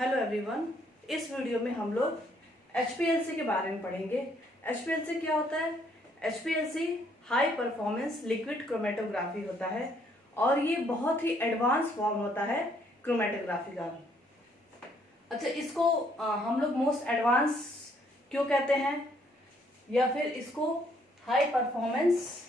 Hello everyone. इस video में हम लोग HPLC के बारे में पढ़ेंगे। HPLC क्या होता है? HPLC high performance liquid chromatography होता है और ये बहुत ही एडवांस फॉर्म होता है क्रोमेटोग्राफी का। अच्छा, इसको हम लोग मोस्ट एडवांस क्यों कहते हैं या फिर इसको हाई परफॉर्मेंस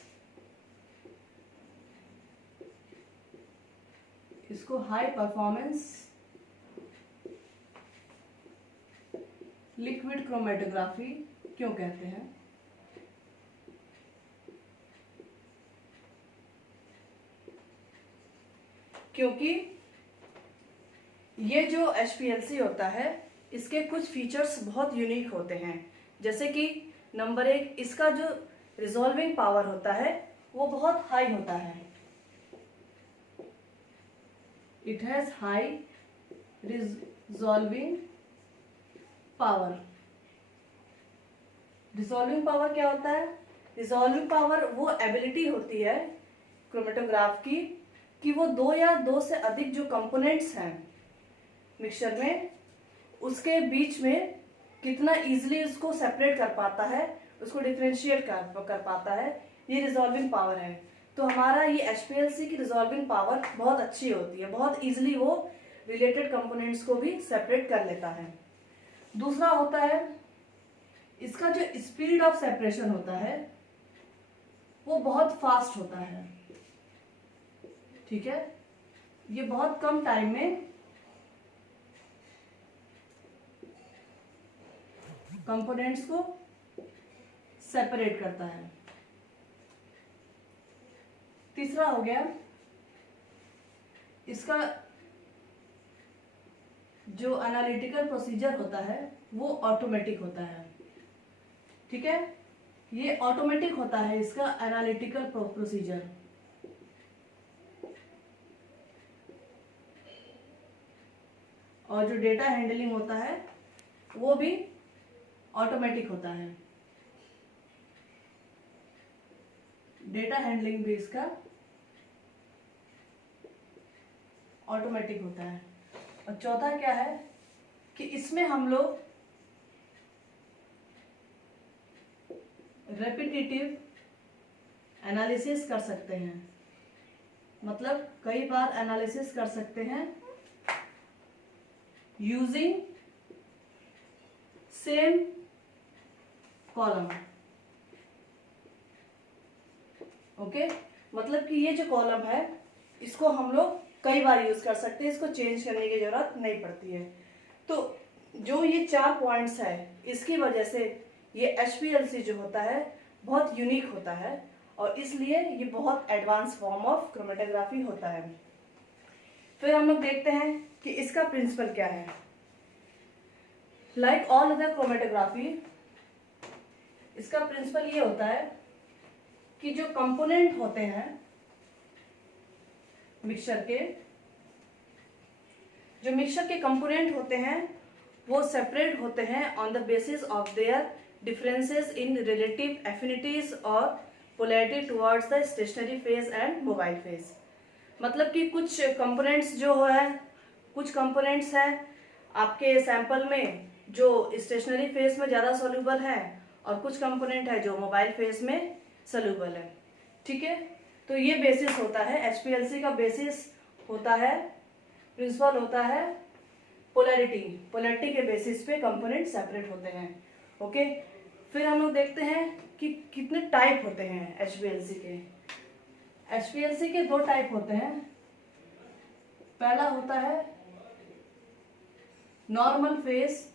लिक्विड क्रोमेटोग्राफी क्यों कहते हैं? क्योंकि ये जो HPLC होता है इसके कुछ फीचर्स बहुत यूनिक होते हैं। जैसे कि नंबर 1, इसका जो रिजॉल्विंग पावर होता है वो बहुत हाई होता है। It has high resolving power. Resolving power क्या होता है? रिजॉल्विंग पावर वो एबिलिटी होती है क्रोमेटोग्राफ की कि वो दो या दो से अधिक जो कंपोनेंट्स हैं मिक्सचर में उसके बीच में कितना इजीली उसको सेपरेट कर पाता है, उसको डिफरेंशिएट कर पाता है, ये रिजॉल्विंग पावर है। तो हमारा ये HPLC की रिजॉल्विंग पावर बहुत अच्छी होती है, बहुत इजीली वो रिलेटेड कंपोनेंट्स को भी सेपरेट कर लेता है। दूसरा होता है इसका जो स्पीड ऑफ सेपरेशन होता है वो बहुत फास्ट होता है। ठीक है, ये बहुत कम टाइम में कंपोनेंट्स को सेपरेट करता है। तीसरा हो गया इसका जो एनालिटिकल प्रोसीजर होता है वो ऑटोमेटिक होता है। ठीक है, ये ऑटोमेटिक होता है इसका एनालिटिकल प्रोसीजर। और जो डेटा हैंडलिंग होता है वो भी ऑटोमेटिक होता है। डेटा हैंडलिंग भी इसका ऑटोमेटिक होता है। और चौथा क्या है कि इसमें हम लोग रेपिटेटिव एनालिसिस कर सकते हैं, मतलब कई बार एनालिसिस कर सकते हैं यूजिंग सेम कॉलम। ओके, मतलब कि ये जो कॉलम है इसको हम लोग कई बार यूज कर सकते हैं, इसको चेंज करने की जरूरत नहीं पड़ती है। तो जो ये 4 पॉइंट्स है इसकी वजह से ये HPLC जो होता है बहुत यूनिक होता है और इसलिए ये बहुत एडवांस फॉर्म ऑफ क्रोमेटोग्राफी होता है। फिर हम लोग देखते हैं कि इसका प्रिंसिपल क्या है। लाइक ऑल अदर क्रोमेटोग्राफी, इसका प्रिंसिपल ये होता है कि जो कंपोनेंट होते हैं मिक्सचर के कंपोनेंट होते हैं वो सेपरेट होते हैं on the basis of their differences in relative affinities और polarity towards the stationary phase and mobile phase. मतलब कि कुछ कंपोनेंट्स जो है, कुछ कंपोनेंट्स हैं आपके सैंपल में जो स्टेशनरी फेज में ज़्यादा सोल्यूबल है और कुछ कंपोनेंट है जो मोबाइल फेज में सोल्यूबल है। ठीक है, तो ये बेसिस होता है HPLC का। बेसिस होता है, प्रिंसिपल होता है पोलैरिटी के बेसिस पे कंपोनेंट सेपरेट होते हैं। ओके, फिर हम लोग देखते हैं कि कितने टाइप होते हैं HPLC के। HPLC के 2 टाइप होते हैं। पहला होता है नॉर्मल फेज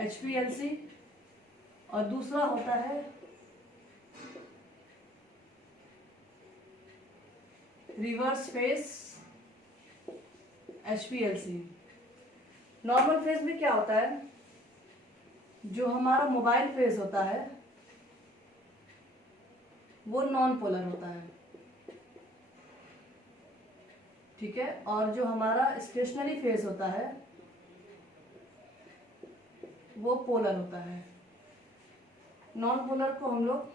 HPLC और दूसरा होता है reverse phase HPLC। Normal phase में क्या होता है, जो हमारा मोबाइल फेज होता है वो नॉन पोलर होता है। ठीक है, और जो हमारा स्टेशनरी फेज होता है वो पोलर होता है। नॉन पोलर को हम लोग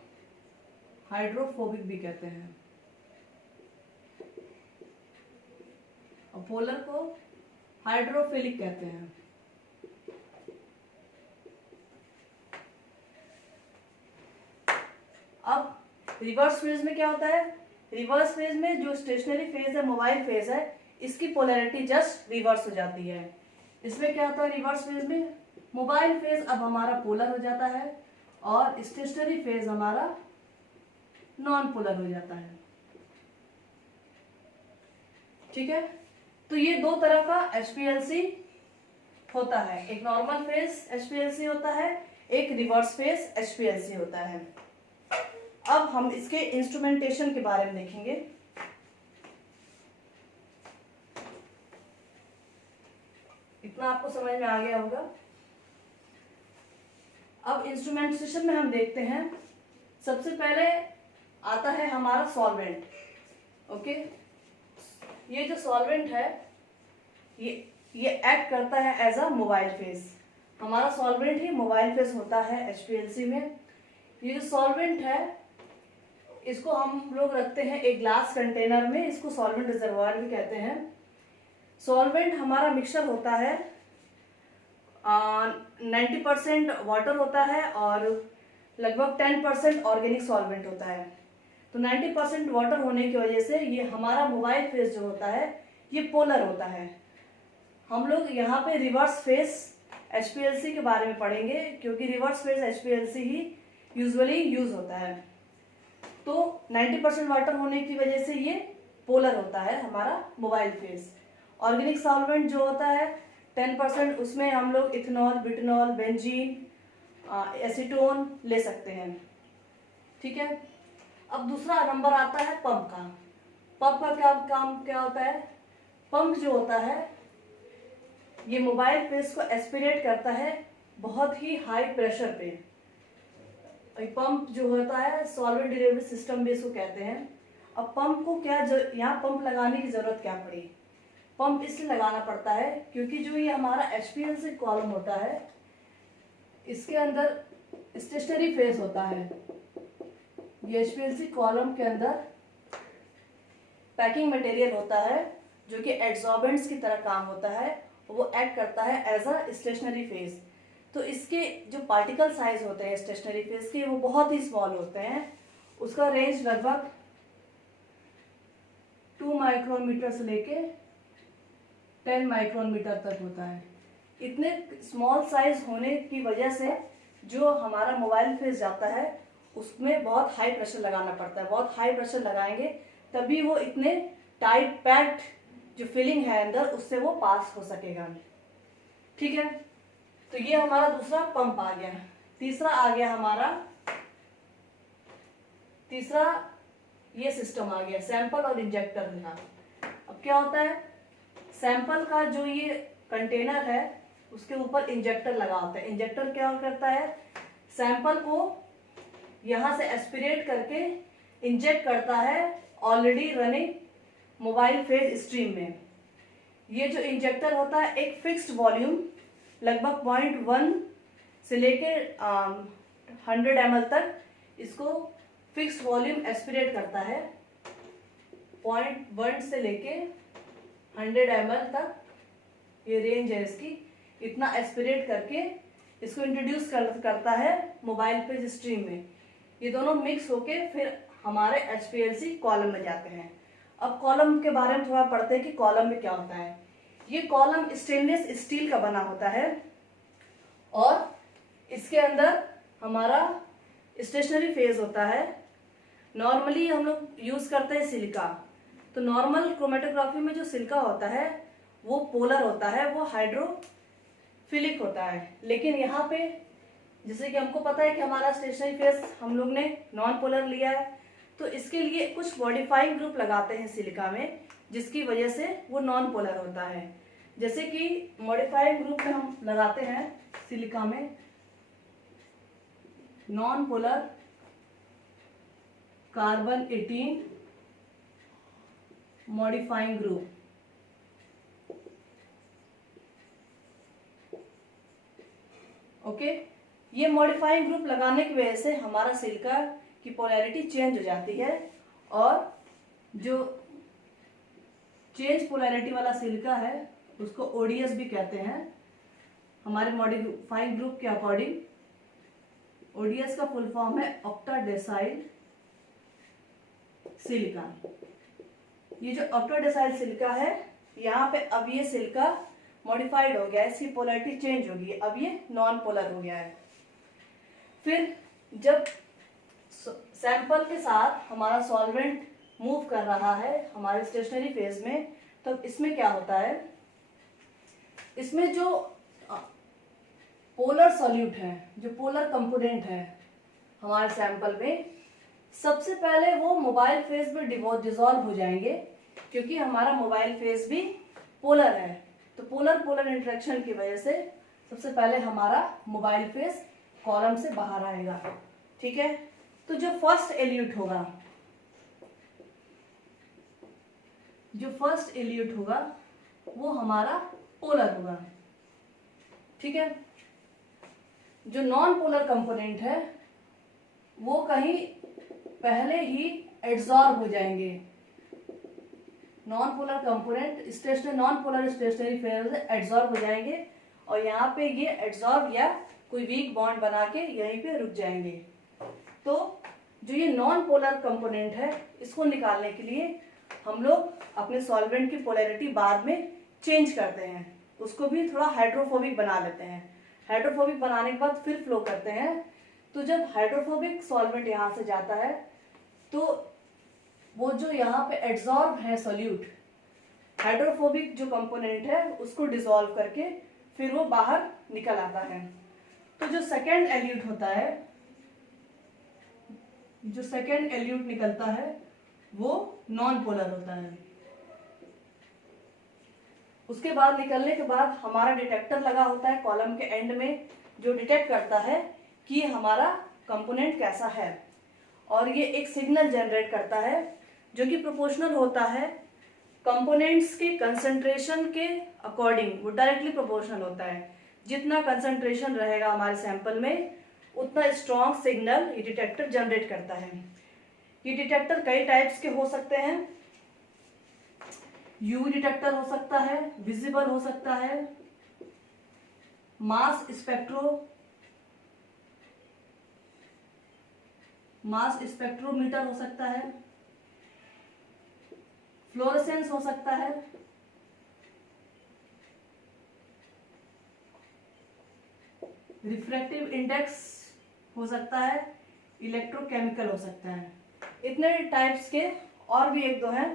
हाइड्रोफोबिक भी कहते हैं। और पोलर को हाइड्रोफिलिक कहते हैं। अब रिवर्स फेज में क्या होता है? रिवर्स फेज में जो स्टेशनरी फेज है, मोबाइल फेज है, इसकी पोलैरिटी जस्ट रिवर्स हो जाती है। इसमें क्या होता है? रिवर्स फेज में मोबाइल फेज अब हमारा पोलर हो जाता है और स्टेशनरी फेज हमारा नॉन पोलर हो जाता है। ठीक है, तो ये दो तरह का एचपीएलसी होता है, एक नॉर्मल फेज एचपीएलसी होता है, एक रिवर्स फेज एचपीएलसी होता है। अब हम इसके इंस्ट्रूमेंटेशन के बारे में देखेंगे। इतना आपको समझ में आ गया होगा। अब इंस्ट्रूमेंटेशन में हम देखते हैं, सबसे पहले आता है हमारा सॉल्वेंट। ओके, ये जो सॉल्वेंट है ये एक्ट करता है एज अ मोबाइल फेज। हमारा सॉल्वेंट ही मोबाइल फेज होता है एचपीएलसी में। ये जो सॉल्वेंट है इसको हम लोग रखते हैं एक ग्लास कंटेनर में, इसको सॉल्वेंट रिजर्वॉयर भी कहते हैं। सॉल्वेंट हमारा मिक्सचर होता है 90% वाटर होता है और लगभग 10% ऑर्गेनिक सॉल्वेंट होता है। तो 90% वाटर होने की वजह से ये हमारा मोबाइल फेज जो होता है ये पोलर होता है। हम लोग यहाँ पे रिवर्स फेज एचपीएलसी के बारे में पढ़ेंगे, क्योंकि रिवर्स फेज एचपीएलसी ही यूजुअली यूज होता है। तो 90% वाटर होने की वजह से ये पोलर होता है हमारा मोबाइल फेज। ऑर्गेनिक सॉल्वेंट जो होता है 10%, उसमें हम लोग इथेनॉल, ब्यूटेनॉल, बेंजीन, एसीटोन ले सकते हैं। ठीक है, अब दूसरा नंबर आता है पंप का। पंप का क्या काम क्या होता है? पंप जो होता है ये मोबाइल फेज को एस्पिरेट करता है बहुत ही हाई प्रेशर पे। पंप जो होता है सॉल्वेंट डिलीवरी सिस्टम भी इसको कहते हैं। अब पंप को क्या यहाँ पंप लगाने की जरूरत क्या पड़ी? पंप इसलिए लगाना पड़ता है क्योंकि जो ये हमारा एचपीएलसी कॉलम होता है इसके अंदर स्टेशनरी फेज होता है। ये एचपीएलसी कॉलम के अंदर पैकिंग मटेरियल होता है जो कि एड्सॉर्बेंट्स की तरह काम होता है, वो एक्ट करता है एज अ स्टेशनरी फेज। तो इसके जो पार्टिकल साइज होते हैं स्टेशनरी फेज के वो बहुत ही स्मॉल होते हैं। उसका रेंज लगभग 2 माइक्रोमीटर से लेके 10 माइक्रोमीटर तक होता है। इतने स्मॉल साइज होने की वजह से जो हमारा मोबाइल फेज जाता है उसमें बहुत हाई प्रेशर लगाना पड़ता है। बहुत हाई प्रेशर लगाएंगे तभी वो इतने टाइट पैक्ड जो फिलिंग है अंदर उससे वो पास हो सकेगा। ठीक है, तो ये हमारा दूसरा पंप आ गया। तीसरा आ गया हमारा, तीसरा ये सिस्टम आ गया सैंपल और इंजेक्टर का। अब क्या होता है? सैंपल का जो ये कंटेनर है उसके ऊपर इंजेक्टर लगा होता है। इंजेक्टर क्या करता है? सैंपल को यहां से एस्पिरेट करके इंजेक्ट करता है already running mobile phase stream में। ये जो इंजेक्टर होता है एक फिक्स्ड वॉल्यूम लगभग 0.1 से लेके 100 ml तक इसको फिक्स्ड वॉल्यूम एस्पिरेट करता है। 0.1 से लेके 100 ml तक ये रेंज है इसकी। इतना एस्पिरेट करके इसको इंट्रोड्यूस करता है मोबाइल फेज स्ट्रीम में। ये दोनों मिक्स होके फिर हमारे एचपीएलसी कॉलम में जाते हैं। अब कॉलम के बारे में थोड़ा पढ़ते हैं कि कॉलम में क्या होता है। ये कॉलम स्टेनलेस स्टील का बना होता है और इसके अंदर हमारा स्टेशनरी फेज होता है। नॉर्मली हम लोग यूज करते हैं सिलिका। तो नॉर्मल क्रोमेटोग्राफी में जो सिलिका होता है वो पोलर होता है, वो हाइड्रोफिलिक होता है। लेकिन यहाँ पे जैसे कि हमको पता है कि हमारा स्टेशनरी फेज हम लोग ने नॉन पोलर लिया है, तो इसके लिए कुछ मॉडिफाइंग ग्रुप लगाते हैं सिलिका में जिसकी वजह से वो नॉन पोलर होता है। जैसे कि मॉडिफाइंग ग्रुप में हम लगाते हैं सिलिका में non polar carbon 18 modifying group. Okay, ये मॉडिफाइंग ग्रुप लगाने की वजह से हमारा सिलिका की पोलैरिटी चेंज हो जाती है और जो चेंज पोलैरिटी वाला सिलिका है उसको ओडीएस भी कहते हैं। हमारे मॉडिफाइंग ग्रुप के अकॉर्डिंग ओडीएस का फुल फॉर्म है ऑक्टाडेसाइल सिलिका। ये जो ऑक्टाडेसाइल सिलिका है, यहाँ पे अब ये सिलिका मॉडिफाइड हो गया है, इसकी पोलैरिटी चेंज होगी, अब ये नॉन पोलर हो गया है। फिर जब सैंपल के साथ हमारा सॉल्वेंट मूव कर रहा है हमारे स्टेशनरी फेज में, तो इसमें क्या होता है, इसमें जो पोलर सॉल्यूट है, जो पोलर कंपोनेंट है हमारे सैंपल में, सबसे पहले वो मोबाइल फेज में डिसॉल्व हो जाएंगे, क्योंकि हमारा मोबाइल फेज भी पोलर है। तो पोलर पोलर इंटरेक्शन की वजह से सबसे पहले हमारा मोबाइल फेज कॉलम से बाहर आएगा। ठीक है, तो जो फर्स्ट एल्यूट होगा, जो फर्स्ट एल्यूट होगा वो हमारा पोलर होगा। ठीक है, जो नॉन पोलर कंपोनेंट है वो कहीं पहले ही एड्सॉर्ब हो जाएंगे। Non polar component stationary, non polar stationary phase से एड्सॉर्ब हो जाएंगे और यहाँ पे ये एड्सॉर्ब या कोई वीक बॉन्ड बना के यहीं पे रुक जाएंगे। तो जो ये नॉन पोलर कंपोनेंट है, इसको निकालने के लिए हम लोग अपने सॉल्वेंट की पोलैरिटी बाद में चेंज करते हैं, उसको भी थोड़ा हाइड्रोफोबिक बना लेते हैं। हाइड्रोफोबिक बनाने के बाद फिर फ्लो करते हैं। तो जब हाइड्रोफोबिक सॉल्वेंट यहाँ से जाता है तो वो जो यहाँ पे एड्सॉर्ब है सॉल्यूट, हाइड्रोफोबिक जो कंपोनेंट है उसको डिसॉल्व करके फिर वो बाहर निकल आता है। तो जो सेकेंड एल्यूट होता है, जो सेकेंड एल्यूट निकलता है वो नॉन पोलर होता है। उसके बाद निकलने के बाद हमारा डिटेक्टर लगा होता है कॉलम के एंड में, जो डिटेक्ट करता है कि हमारा कंपोनेंट कैसा है, और ये एक सिग्नल जनरेट करता है जो कि प्रोपोर्शनल होता है कंपोनेंट्स के कंसंट्रेशन के अकॉर्डिंग, वो डायरेक्टली प्रोपोर्शनल होता है। जितना कंसंट्रेशन रहेगा हमारे सैंपल में उतना स्ट्रॉन्ग सिग्नल ये डिटेक्टर जनरेट करता है। ये डिटेक्टर कई टाइप्स के हो सकते हैं। यूवी डिटेक्टर हो सकता है, विजिबल हो सकता है, मास स्पेक्ट्रोमीटर हो सकता है, फ्लोरेसेंस हो सकता है, रिफ्रैक्टिव इंडेक्स हो सकता है, इलेक्ट्रोकेमिकल हो सकता है। इतने टाइप्स के और भी एक दो हैं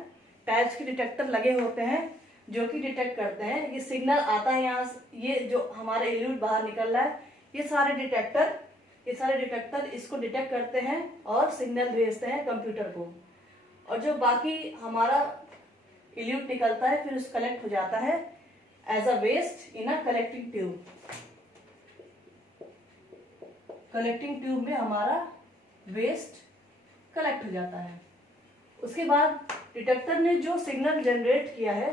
टाइप्स के डिटेक्टर लगे होते हैं जो कि डिटेक्ट करते हैं। ये सिग्नल आता है यहाँ, ये जो हमारे एल्यूट बाहर निकल रहा है, ये सारे डिटेक्टर इसको डिटेक्ट करते हैं और सिग्नल भेजते हैं कंप्यूटर को। और जो बाकी हमारा एल्यूट निकलता है फिर उसको कलेक्ट हो जाता है as a waste in a collecting tube. Collecting tube में हमारा वेस्ट कलेक्ट हो जाता है। उसके बाद डिटेक्टर ने जो सिग्नल जनरेट किया है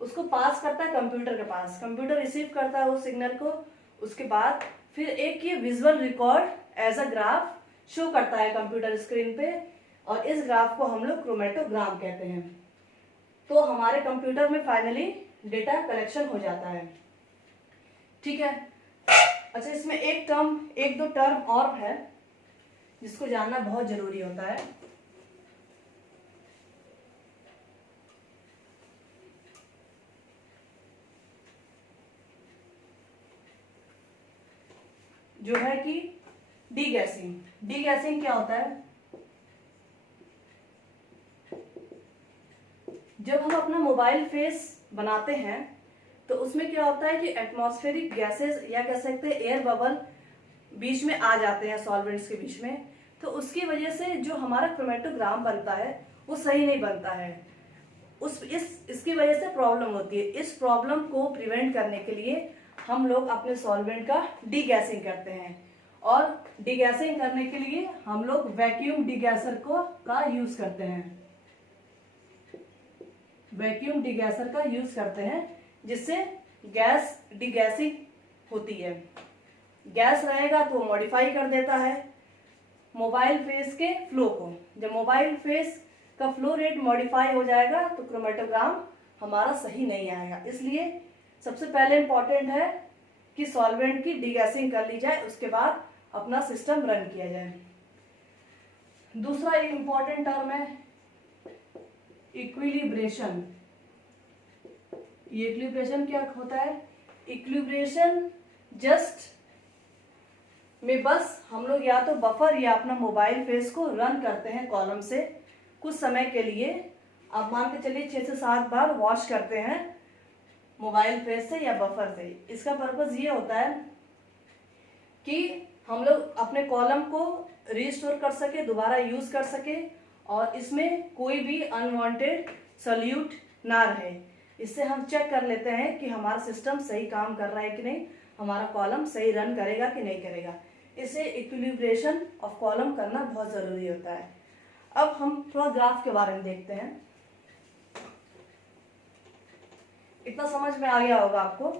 उसको पास करता है कंप्यूटर के पास, कंप्यूटर रिसीव करता है उस सिग्नल को। उसके बाद फिर एक ये visual record as a graph show करता है कंप्यूटर स्क्रीन पे, और इस ग्राफ को हम लोग क्रोमेटोग्राम कहते हैं। तो हमारे कंप्यूटर में फाइनली डेटा कलेक्शन हो जाता है। ठीक है, अच्छा इसमें एक दो टर्म और है जिसको जानना बहुत जरूरी होता है। जो है कि डीगैसिंग। डीगैसिंग क्या होता है? जब हम अपना मोबाइल फेस बनाते हैं तो उसमें क्या होता है कि एटमॉस्फेरिक गैसेस या कह सकते हैं एयर बबल बीच में आ जाते हैं सॉल्वेंट्स के बीच में। तो उसकी वजह से जो हमारा क्रोमेटोग्राम बनता है वो सही नहीं बनता है। इसकी वजह से प्रॉब्लम होती है। इस प्रॉब्लम को प्रिवेंट करने के लिए हम लोग अपने सॉल्वेंट का डीगैसिंग करते हैं, और डीगैसिंग करने के लिए हम लोग वैक्यूम डीगैसर का यूज करते हैं। वैक्यूम डीगैसर का यूज करते हैं जिससे गैस डीगैसिंग होती है। गैस रहेगा तो मॉडिफाई कर देता है मोबाइल फेस के फ्लो को। जब मोबाइल फेस का फ्लो रेट मॉडिफाई हो जाएगा तो क्रोमेटोग्राम हमारा सही नहीं आएगा। इसलिए सबसे पहले इम्पॉर्टेंट है कि सॉल्वेंट की डीगैसिंग कर ली जाए, उसके बाद अपना सिस्टम रन किया जाए। दूसरा एक इम्पॉर्टेंट टर्म है इक्विलिब्रेशन। ये इक्विलिब्रेशन क्या होता है? इक्विलिब्रेशन जस्ट में बस हम लोग या तो बफर या अपना मोबाइल फेस को रन करते हैं कॉलम से कुछ समय के लिए। आप मान के चलिए 6 से 7 बार वॉश करते हैं मोबाइल फेस से या बफर से। इसका पर्पस ये होता है कि हम लोग अपने कॉलम को रिस्टोर कर सके, दोबारा यूज कर सके और इसमें कोई भी अनवांटेड सॉल्यूट ना रहे। इससे हम चेक कर लेते हैं कि हमारा सिस्टम सही काम कर रहा है कि नहीं, हमारा कॉलम सही रन करेगा कि नहीं करेगा। इसे इक्विलिब्रेशन ऑफ कॉलम करना बहुत जरूरी होता है। अब हम थोड़ा ग्राफ के बारे में देखते हैं। इतना समझ में आ गया होगा आपको।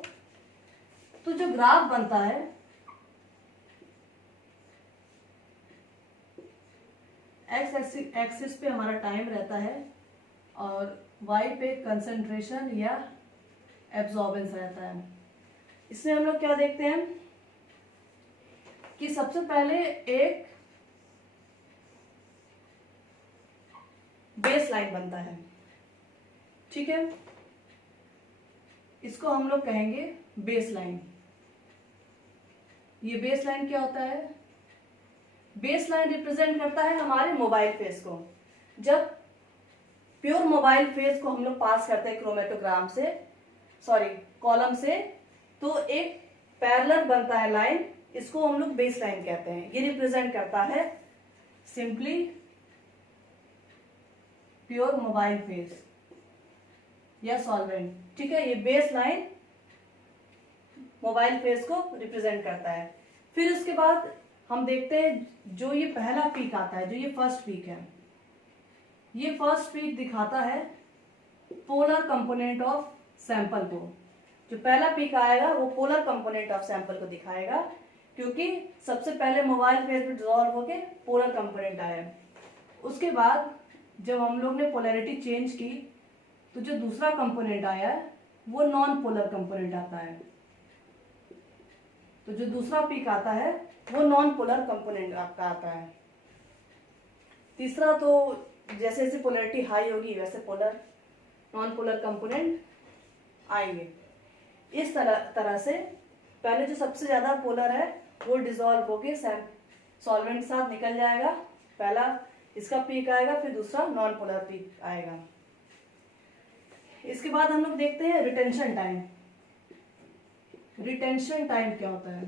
तो जो ग्राफ बनता है, एक्स एक्सिस पे हमारा टाइम रहता है और वाई पे कंसंट्रेशन या एब्जॉर्बेंस रहता है। इसमें हम लोग क्या देखते हैं कि सबसे पहले एक बेस लाइन बनता है, ठीक है। इसको हम लोग कहेंगे बेस लाइन। ये बेस लाइन क्या होता है? बेस लाइन रिप्रेजेंट करता है हमारे मोबाइल फेस को। जब प्योर मोबाइल फेस को हम लोग पास करते हैं क्रोमेटोग्राम से, सॉरी कॉलम से, तो एक पैरेलल बनता है लाइन, इसको हम लोग बेस लाइन कहते हैं। ये रिप्रेजेंट करता है सिंपली प्योर मोबाइल फेस या सॉल्वेंट, ठीक है। ये बेस लाइन मोबाइल फेस को रिप्रेजेंट करता है। फिर उसके बाद हम देखते हैं जो ये पहला पीक आता है, जो ये फर्स्ट पीक है, ये फर्स्ट पीक दिखाता है पोलर कंपोनेंट ऑफ सैंपल को। जो पहला पीक आएगा वो पोलर कंपोनेंट ऑफ सैंपल को दिखाएगा, क्योंकि सबसे पहले मोबाइल फेस में डिसॉल्व होके पोलर कंपोनेंट आया। उसके बाद जब हम लोग ने पोलैरिटी चेंज की तो जो दूसरा कंपोनेंट आया वो नॉन पोलर कंपोनेंट आता है। तो जो दूसरा पीक आता है वो नॉन पोलर कंपोनेंट आपका आता है। तीसरा तो जैसे जैसे पोलैरिटी हाई होगी वैसे पोलर नॉन पोलर कंपोनेंट आएंगे। इस तरह से पहले जो सबसे ज्यादा पोलर है वो डिसॉल्व होके सॉल्वेंट के साथ निकल जाएगा। पहला इसका पीक आएगा, फिर दूसरा नॉन पोलर पीक आएगा। इसके बाद हम लोग देखते हैं रिटेंशन टाइम। रिटेंशन टाइम क्या होता है?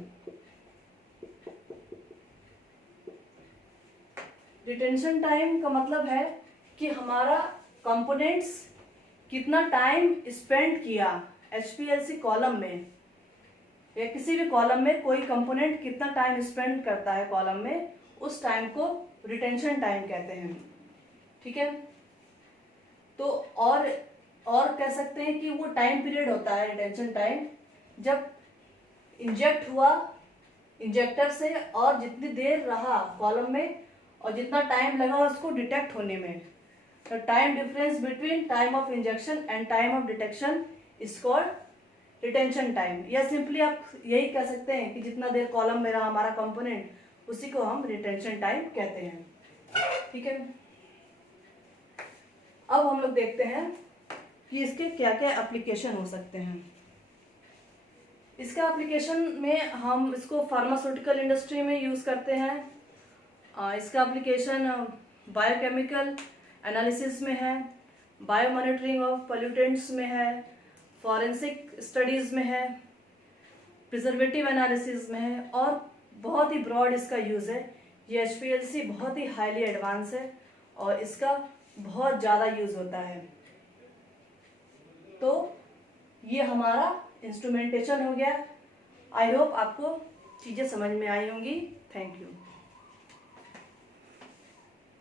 रिटेंशन टाइम का मतलब है कि हमारा कंपोनेंट्स कितना टाइम स्पेंड किया एचपीएलसी कॉलम में, या किसी भी कॉलम में कोई कंपोनेंट कितना टाइम स्पेंड करता है कॉलम में, उस टाइम को रिटेंशन टाइम कहते हैं, ठीक है। तो और कह सकते हैं कि वो टाइम पीरियड होता है रिटेंशन टाइम, जब इंजेक्ट हुआ इंजेक्टर से और जितनी देर रहा कॉलम में और जितना टाइम लगा उसको डिटेक्ट होने में। तो time difference between time of injection and time of detection is called retention time. या सिंपली आप यही कह सकते हैं कि जितना देर कॉलम में रहा हमारा कंपोनेंट, उसी को हम रिटेंशन टाइम कहते हैं, ठीक है। अब हम लोग देखते हैं कि इसके क्या क्या एप्लीकेशन हो सकते हैं। इसका एप्लीकेशन में हम इसको फार्मास्यूटिकल इंडस्ट्री में यूज करते हैं। इसका एप्लीकेशन बायोकेमिकल एनालिसिस में है, बायो मॉनिटरिंग ऑफ पोल्यूटेंट्स में है, फॉरेंसिक स्टडीज में है, प्रिजर्वेटिव एनालिसिस में है और बहुत ही ब्रॉड इसका यूज है। ये एचपीएलसी बहुत ही हाईली एडवांस है और इसका बहुत ज़्यादा यूज होता है। तो ये हमारा इंस्ट्रूमेंटेशन हो गया। आई होप आपको चीज़ें समझ में आई होंगी। Thank you.